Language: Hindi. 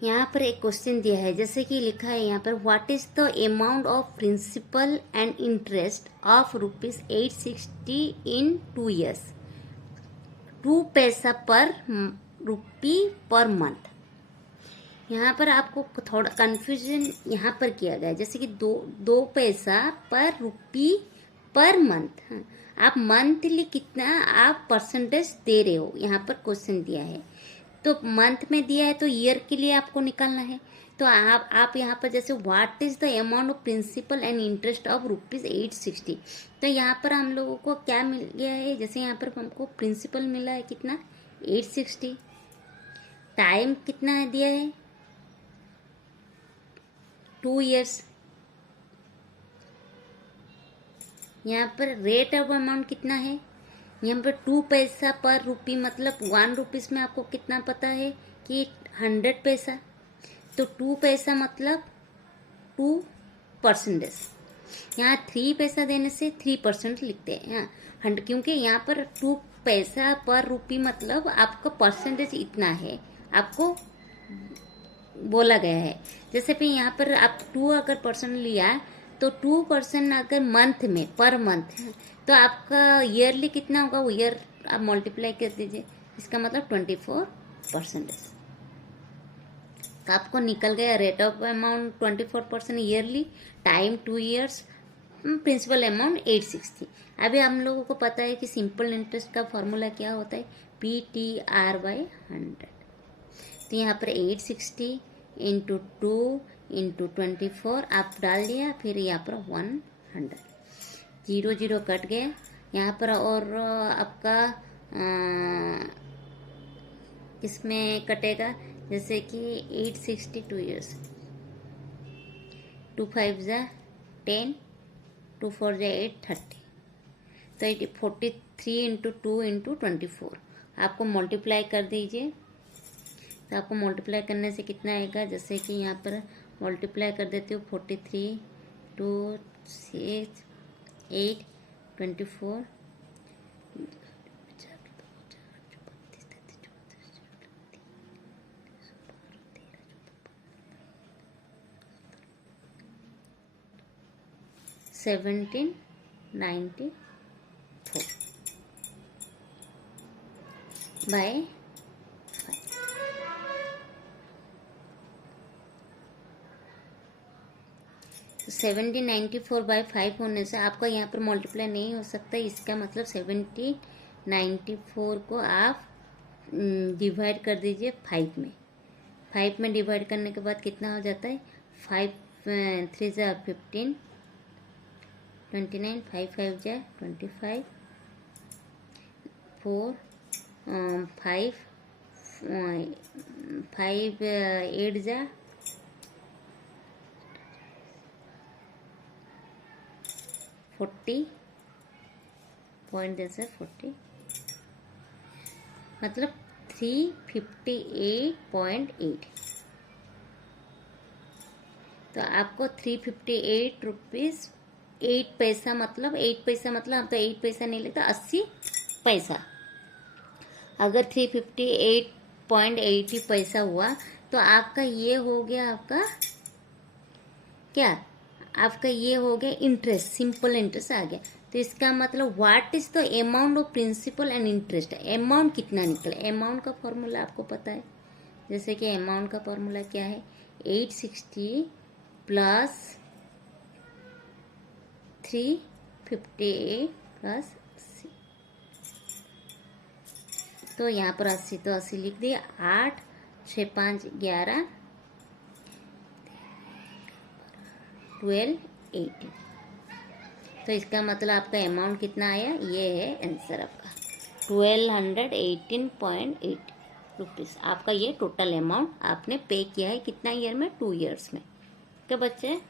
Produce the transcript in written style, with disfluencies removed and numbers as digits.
यहाँ पर एक क्वेश्चन दिया है, जैसे कि लिखा है यहाँ पर, what is the amount of principal and interest of ₹860 in 2 years, 2 पैसा पर रुपी पर मंथ। यहाँ पर आपको थोड़ा कंफ्यूजन यहाँ पर किया गया है, जैसे कि दो पैसा पर रुपी पर मंथ। हाँ, आप मंथली कितना आप परसेंटेज दे रहे हो, यहाँ पर क्वेश्चन दिया है। तो मंथ में दिया है तो ईयर के लिए आपको निकालना है। तो आप यहाँ पर जैसे what is the amount of principal and interest of ₹860, तो यहाँ पर हम लोगों को क्या मिल गया है, जैसे यहाँ पर हमको प्रिंसिपल मिला है कितना 860, टाइम कितना दिया है 2 years, यहाँ पर रेट ऑफ अमाउंट कितना है, यहाँ पर 2 पैसा पर रुपी, मतलब 1 रुपीज में आपको कितना पता है कि 100 पैसा, तो 2 पैसा मतलब 2%। यहाँ 3 पैसा देने से 3% लिखते हैं। हाँ, क्योंकि यहाँ पर 2 पैसा पर रुपी मतलब आपका परसेंटेज इतना है, आपको बोला गया है। जैसे भी यहाँ पर आप 2 अगर परसेंट लिया तो 2% अगर मंथ में पर मंथ, तो आपका ईयरली कितना होगा, वो ईयर आप मल्टीप्लाई कर दीजिए, इसका मतलब 24%। तो आपको निकल गया rate of amount 24% yearly, time 2 years, principal amount 860। अभी हम लोगों को पता है कि सिंपल इंटरेस्ट का फॉर्मूला क्या होता है, PTR/100। तो यहाँ पर 860 इंटू 2 इंटू 24 आप डाल दिया, फिर यहाँ पर 100, 0 कट गया यहाँ पर, और आपका इसमें कटेगा, जैसे कि 862 years, 2 5 जा 10, 2 4 जा 8, 30, तो 43 इंटू 2 इंटू 24 आपको मल्टीप्लाई कर दीजिए। तो आपको मल्टीप्लाई करने से कितना आएगा, जैसे कि यहाँ पर मल्टीप्लाई कर देती हूँ, 43 2 6 8 24 1794 बाय 1794/5 होने से आपका यहाँ पर मल्टीप्लाई नहीं हो सकता, इसका मतलब 1794 को आप डिवाइड कर दीजिए 5 में। 5 में डिवाइड करने के बाद कितना हो जाता है, 5 3 जा 15, 29, 5 5 जा 25, 4 5 5 8 जा 40, पॉइंट जैसे 40, मतलब 358.8। तो आपको 358 रुपीज़ 8 पैसा, मतलब 8 पैसा मतलब हम तो 8 पैसा नहीं लेता, 80 पैसा। अगर 358.80 पैसा हुआ तो आपका ये हो गया, आपका क्या, आपका ये हो गया इंटरेस्ट, सिंपल इंटरेस्ट आ गया। तो इसका मतलब what is the amount of principal and interest, amount कितना निकला, अमाउंट का फॉर्मूला आपको पता है, जैसे कि अमाउंट का फॉर्मूला क्या है, 860 प्लस 358 प्लस 80। तो यहाँ पर 80, तो 80 लिख दिया, 8 6 5 11 12 18। तो इसका मतलब आपका अमाउंट कितना आया, ये है आंसर आपका 1218.8 रुपीज़। आपका ये टोटल अमाउंट आपने पे किया है कितना ईयर में, 2 years में। क्या बच्चे।